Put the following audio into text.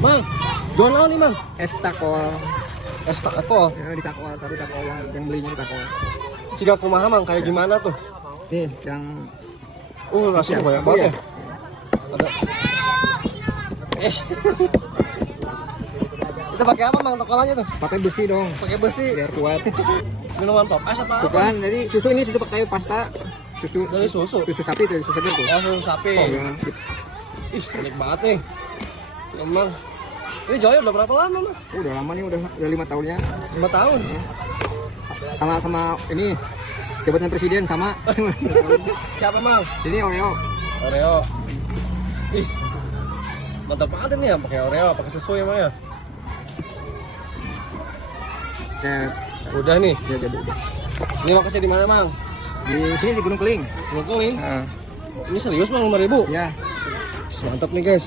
Mang, jual naon nih, Mang? Es takol. Es takol. Ya, di takol, tapi takol yang belinya di takol. Jika kumaha, Mang, kayak gimana tuh? Nih, yang Rasanya banyak banget ya. Ada. Kita pakai apa, Mang, tokolannya tuh? pakai besi dong, Pakai besi. biar kuat. Minuman pop es apa? Bukan, jadi susu ini susu pakai pasta. Susu Dari susu. susu sapi tuh, susu segar tuh. Oh, susu sapi. Ya, Ih, unik banget nih. Emang. Ini jualnya udah berapa lama, Mang? udah lama nih, udah 5 tahunnya. 5 tahun. Sama ini jabatan presiden sama. Siapa, Mang? Ini Oreo. Oreo. Ih. Mantap banget ini ya, pakai Oreo, pakai susu ya, Mang ya. Ya, Udah nih. ya jadi. Ini lokasinya di mana, Mang? Di sini di Gunung Keling. Gunung Keling. Nah, Ini serius, Mang, 5.000. ya. Mantap nih, guys.